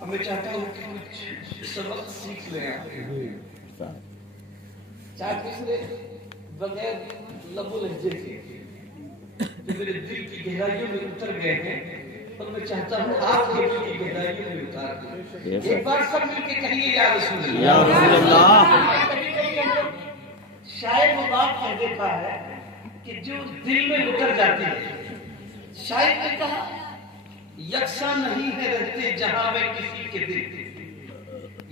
اب میں چاہتا ہوں کہ کچھ سبق سیکھ لیں آپ، چاہے دوسرے بغیر لب و لہجے کے جو میرے دل کی گہرائیوں میں اتر گئے ہیں، اور میں چاہتا ہوں آپ کے دل کی گہرائیوں میں اتار دیں۔ ایک بار سب مل کے کہیے یا رسول اللہ، یا رسول اللہ۔ کبھی کبھی ہم لوگ شاید وہ بات کہہ دیتا ہے کہ جو دل میں اتر جاتی ہے، شاید نے کہا یکساں نہیں ہے رہتے جہاں میں کسی کے دل،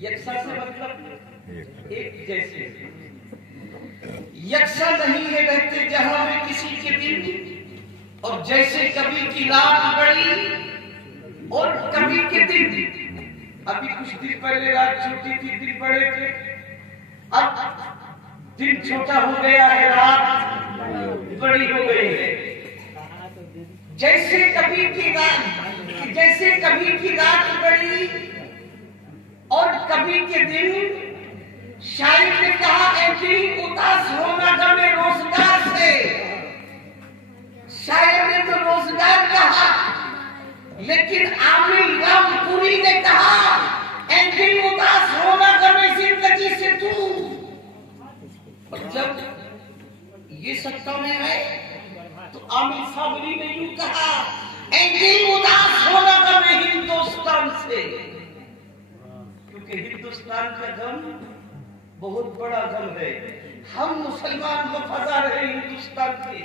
یکساں سے مطلب ایک جیسے، یکساں نہیں ہے رہتے جہاں میں کسی کے دل، اور جیسے کبھی کی رات بڑی اور کبھی کے دن، ابھی کچھ دن پہلے رات چھوٹی تھی دن بڑے تھے، اب دن چھوٹا ہو گیا ہے رات بڑی ہو گئی ہے، جیسے کبھی کی رات بڑی اور کبھی کے دن، شاعر نے کہا اے دل اداس ہونا غم روزگار سے، شاعر نے تو روزگار کہا لیکن عامل رام پوری نے کہا اے دل اداس ہونا غم زندگی سے تو، اور جب یہ سکتا میں آئے تو عامل صابری نے یوں کہا اے دل اداس ہونا غم ہندوستان سے، کیونکہ ہندوستان کا غم بہت بڑا غم ہے، ہم مسلمان وفادار ہیں ہندوستان کے،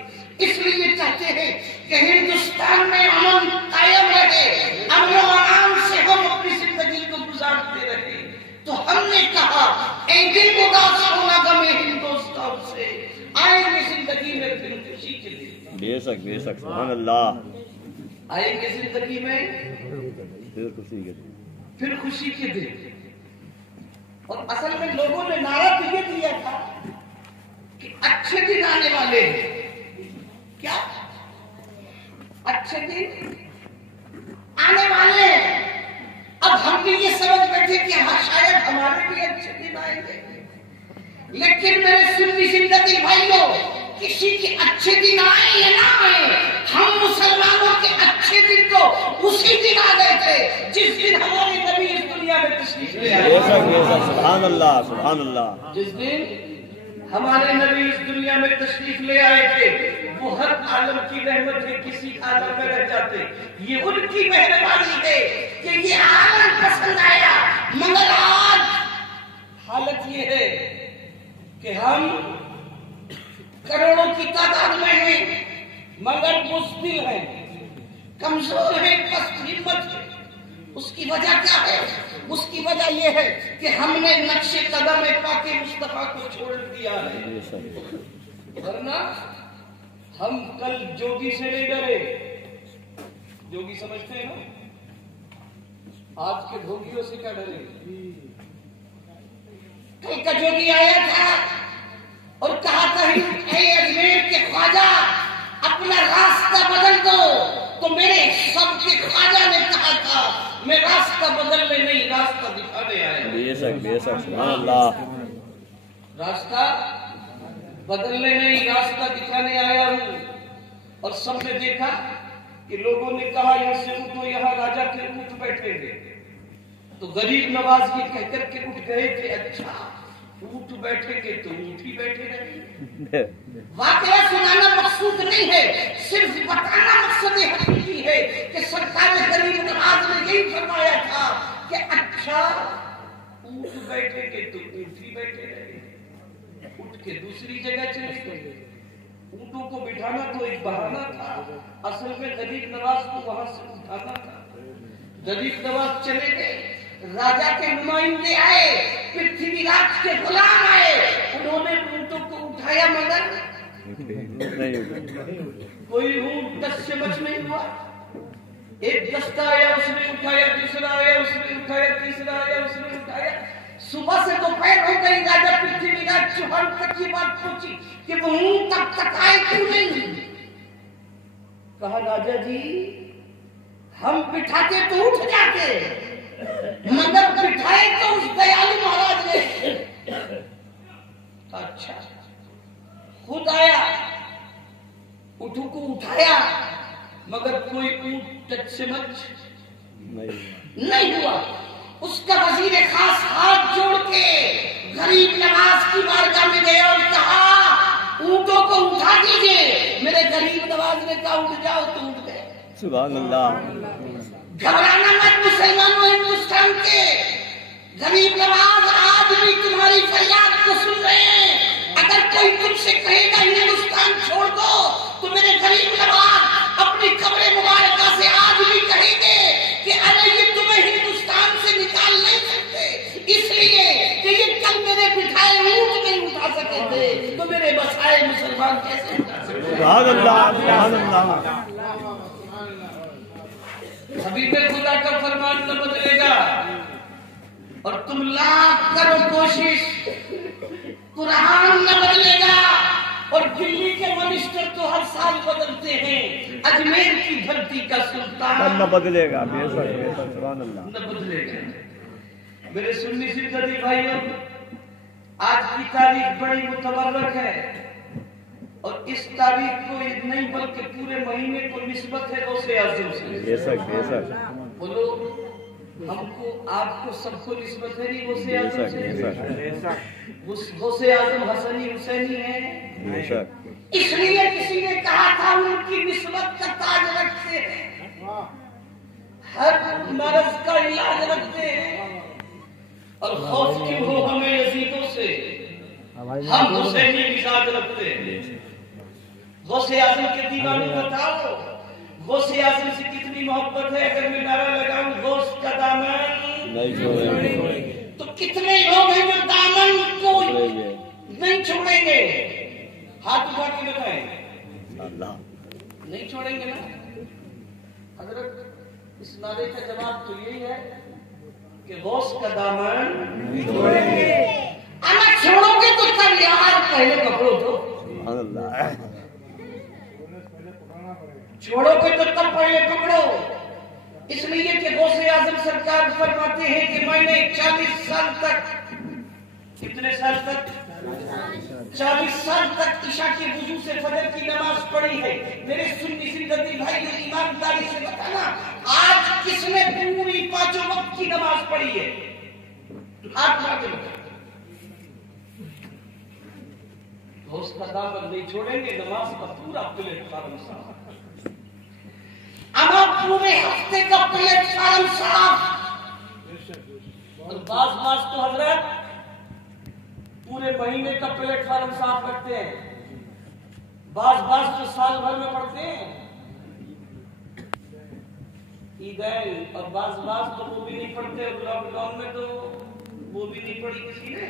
اس لیے چاہتے ہیں کہ ہندوستان میں امن قائم رہے، امن و امان سے ہم اپنی زندگی کو گزارتے رہے، تو ہم نے کہا اے دل اداس ہونا غم ہندوستان سے، آئیں گے زندگی میں پھر خوشی کے دن، بے شک سبحان اللہ، آئیں گے زندگی میں پھر خوشی کے دن۔ اور اصل میں لوگوں نے نعرہ تو یہ دیا تھا کہ اچھے دن آنے والے ہیں، کیا اچھے دن آنے والے ہیں، اب ہم بھی یہ سمجھ بیٹھے کہ شاید ہمارے بھی اچھے دن آئیں گے، لیکن میرے سنی زندگی بھائیوں، کسی کے اچھے دن آئے یا نہ آئے، ہم مسلمانوں کے اچھے دن تو اسی دن آ گئے تھے جس دن ہمارے نبی اس دنیا میں تشریف لے آئے، سبحان اللہ سبحان اللہ، جس دن ہمارے نبی اس دنیا میں تشریف لے آئے تھے، وہ ہر عالم کی رحمت ہے، کسی عالم میں رہ جاتے، یہ ان کی مہربانی ہے کہ یہ عالم پسند آیا، مگر آج حالت یہ ہے کہ ہم کروڑوں کی تعداد میں ہیں مگر بزدل ہیں، کمزور ہیں، پست ہمت ہے۔ اس کی وجہ کیا ہے؟ اس کی وجہ یہ ہے کہ ہم نے نقش قدم پاک مصطفیٰ کو چھوڑ دیا ہے، ورنہ ہم کل جوگی سے نہیں ڈرے، جوگی سمجھتے ہیں نا، آج کے بھوگیوں سے کیا ڈرے؟ کل کا جوگی آیا تھا اور کہا تھا اے اجمیر کے خواجہ اپنا راستہ بدل دو، تو میرے سب کے خواجہ نے کہا تھا میں راستہ بدلنے نہیں راستہ دکھانے آیا ہوں، بے شک سبحان اللہ، راستہ بدلنے نہیں راستہ دکھانے آیا ہوں۔ اور سب نے دیکھا کہ لوگوں نے کہا یہاں سے اٹھو، یہاں راجا کے اٹھ بیٹھیں گے، تو غریب نواز یہ کہہ کر کے اٹھ گئے کہ اچھا اٹھ بیٹھیں گے تو اٹھ ہی بیٹھے رہے۔ واقعہ سنانا مقصود نہیں ہے، صرف بتانا مقصد حقیقی ہے کہ سرکار غریب نواز نے یہی فرمایا تھا کہ اچھا اٹھ بیٹھیں گے تو اٹھ ہی بیٹھے رہے، اٹھ کے دوسری جگہ چلے گئے۔ اونٹوں کو بٹھانا تو ایک بہانہ تھا، اصل میں غریب نواز کو وہاں سے اٹھانا تھا۔ غریب نواز چلے گئے، راجا کے نمائندے آئے، پرتھوی راج کے غلام آئے، انہوں نے اونٹوں کو اٹھایا مگر کوئی اونٹ دست سے بچ نہیں ہوا۔ ایک دستہ آیا اس نے اٹھایا، دوسرا آیا اس نے اٹھایا، تیسرا آیا اس نے اٹھایا، صبح سے دوپہر ہو گئی، راجا پرتھوی راج چوہان تک یہ بات پوچھی کہ وہ اونٹ تب تک آئے کیوں نہیں؟ کہا راجا جی ہم بٹھاتے تو اٹھ جاتے، مگر بٹھائے تو اس دیالو مہاراج نے۔ اچھا خود آیا، اٹھو کو اٹھایا، مگر کوئی اونٹ ٹچ سے مچ نہیں ہوا۔ اس کا وزیر خاص ہاتھ جوڑ کے غریب نواز کی بارگاہ میں گیا اور کہا اونٹوں کو اٹھا دیجئے. میرے غریب نواز نے کہا اٹھ جاؤ تو اٹھ گئے. سبحان اللہ. گھبرانا مت مسلمانوں ہندوستان کے. غریب نواز آج بھی تمہاری فریاد کو سن رہے ہیں. اگر کوئی تم سے کہے گا ہندوستان چھوڑ دو تو میرے غریب نواز اپنی قبر مبارکہ سے آج بھی کہیں گے کہ ارے یہ تمہیں ہندوستان سے نکال نہیں سکتے اس لیے کہ یہ کل میرے بٹھائے اونٹ نہیں اٹھا سکے تھے تو میرے بسائے مسلمان کیسے اٹھا سکتے. سبحان اللہ. سبحان اللہ. حبیب خدا کا فرمان نہ بدلے گا اور تم لاکھ کرو کوشش قرآن نہ بدلے گا. اور دلی کے منسٹر تو ہر سال بدلتے ہیں. اجمیر کی دھرتی کا سلطان نہ بدلے گا. بے شک بے شک. سبحان اللہ. نہ بدلے گا. میرے سنی سندھی بھائیوں آج کی تاریخ بڑی متبرک ہے اور اس تاریخ کو نہیں بلکہ پورے مہینے کو نسبت ہے غوث اعظم سے. بے شک بے شک. بولو ہم کو آپ کو سب کو نسبت ہے نہیں غوث اعظم سے. غوث اعظم حسنی حسینی ہے. بے شک. اس لیے کسی نے کہا تھا ان کی نسبت کا تاج رکھتے ہیں ہر مرض کا علاج رکھتے ہیں اور خوف کیوں ہو ہمیں یزیدوں سے ہم حسینی مزاج رکھتے ہیں. غوث اعظم کے دیوانوں بتاؤ غوث اعظم سے کتنی محبت ہے. اگر میں نعرہ لگاؤں غوث کا دامن نہیں چھوڑیں گے تو کتنے لوگ ہیں جو دامن کو نہیں چھوڑیں گے. ہاتھ اٹھا کے بتائیں. اللہ نہیں چھوڑیں گے نا. حضرت اس نعرے کا جواب تو یہی ہے کہ غوث کا دامن نہیں چھوڑیں گے. اگر چھوڑو گے تو کل یار پہلے پکڑو تو. سبحان اللہ. چھوڑو گے تو تب پہلے پکڑو. اس لیے کہ غوث اعظم سرکار فرماتے ہیں کہ میں نے 40 سال تک کتنے سال تک 40 سال تک عشاء کے وضو سے فجر کی نماز پڑھی ہے. میرے سنی سندھی بھائی جو ایمانداری سے بتانا آج کس نے پوری 5 وقت کی نماز پڑھی ہے؟ ہاتھ اٹھا کے بتاؤ. غوث کا دامن نہیں چھوڑیں گے. نماز کا پورا پلیٹ فارم صاف. اب پورے ہفتے کا پلیٹ فارم صاف. اور بعض تو حضرت پورے مہینے کا پلیٹ فارم صاف رکھتے ہیں. بعض تو سال بھر میں پڑھتے ہیں عیدین. اور بعض تو وہ بھی نہیں پڑھتے. لاک ڈاؤن میں تو وہ بھی نہیں پڑھی کسی نے.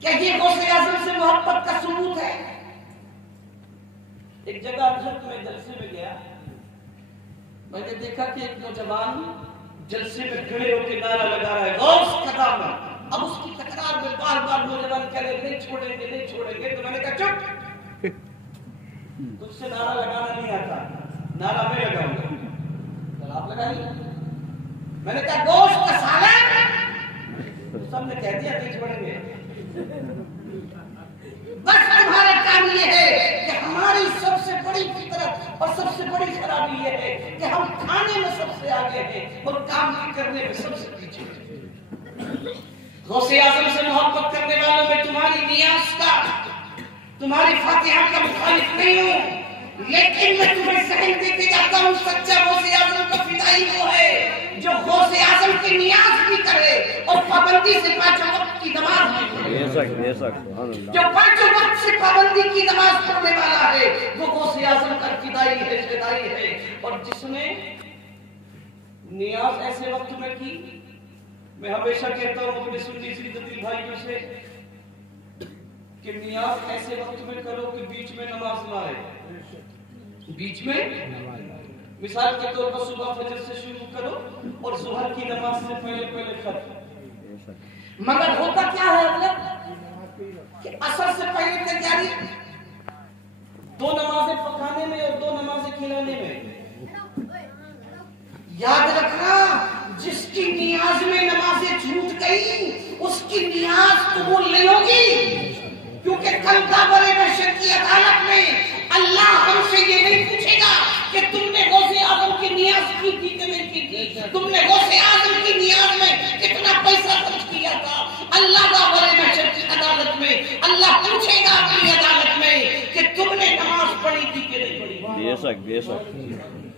کیا یہ غوث اعظم سے محبت کا ثبوت ہے؟ ایک جگہ حضرت میں جلسے میں گیا. میں نے دیکھا کہ ایک نوجوان جلسے میں کھڑے ہو کے نعرہ لگا رہا ہے غوث کا دامن. اب اس کی تکرار میں بار بار نوجوان کہہ رہے نہیں چھوڑیں گے نہیں چھوڑیں گے. تو میں نے کہا چپ تجھ سے نعرہ لگانا نہیں آتا. نعرہ میں لگاؤں گا. آپ لگائیے. میں نے کہا غوث کا سالن. سب نے کہہ دیا نہیں چھوڑیں گے. بس تمہارا کام یہ ہے کہ ہماری سب سے بڑی فطرت اور سب سے بڑی خرابی یہ ہے کہ ہم کھانے میں سب سے آگے ہیں اور کام کرنے میں سب سے پیچھے ہیں. غوث اعظم سے محبت کرنے والوں میں تمہاری نیاز کا تمہاری فاتحہ کا مخالف نہیں ہوں. لیکن میں تمہیں ذہن دے کے جاتا ہوں سچا غوث اعظم کا فدائی وہ ہے جو غوث اعظم کی نیاز بھی کرے اور پابندی سے 5 وقت کی نماز بھی پڑھے. جو 5 وقت سے پابندی کی نماز پڑھنے والا ہے وہ غوث اعظم کا فدائی ہے فدائی ہے. اور جس نے نیاز ایسے وقت میں کی میں ہمیشہ کہتا ہوں اپنے سنی سندھی بھائیوں سے کہ نیاز ایسے وقت میں کرو کہ بیچ میں نماز نہ آئے. بیچ میں مثال کے طور پر صبح فجر سے شروع کرو اور ظہر کی نماز سے پہلے ختم. مگر ہوتا کیا ہے حضرت کہ عصر سے پہلے تیاری 2 نمازیں پکانے میں اور 2 نمازیں کھلانے میں. یاد رکھنا جس کی نیاز میں نمازیں چھوٹ گئی اس کی نیاز قبول نہیں ہوگی. کیونکہ کل قابر بشر کی عدالت میں اللہ ہم سے یہ نہیں پوچھے گا کہ تم نے غوث اعظم کی نیاز کی تھی کہ نہیں کی تھی. تم نے غوث اعظم اللہ کا بڑے محشر کی عدالت میں اللہ پوچھے گا اپنی عدالت میں کہ تم نے نماز پڑھی تھی کہ نہیں پڑھی. بے شک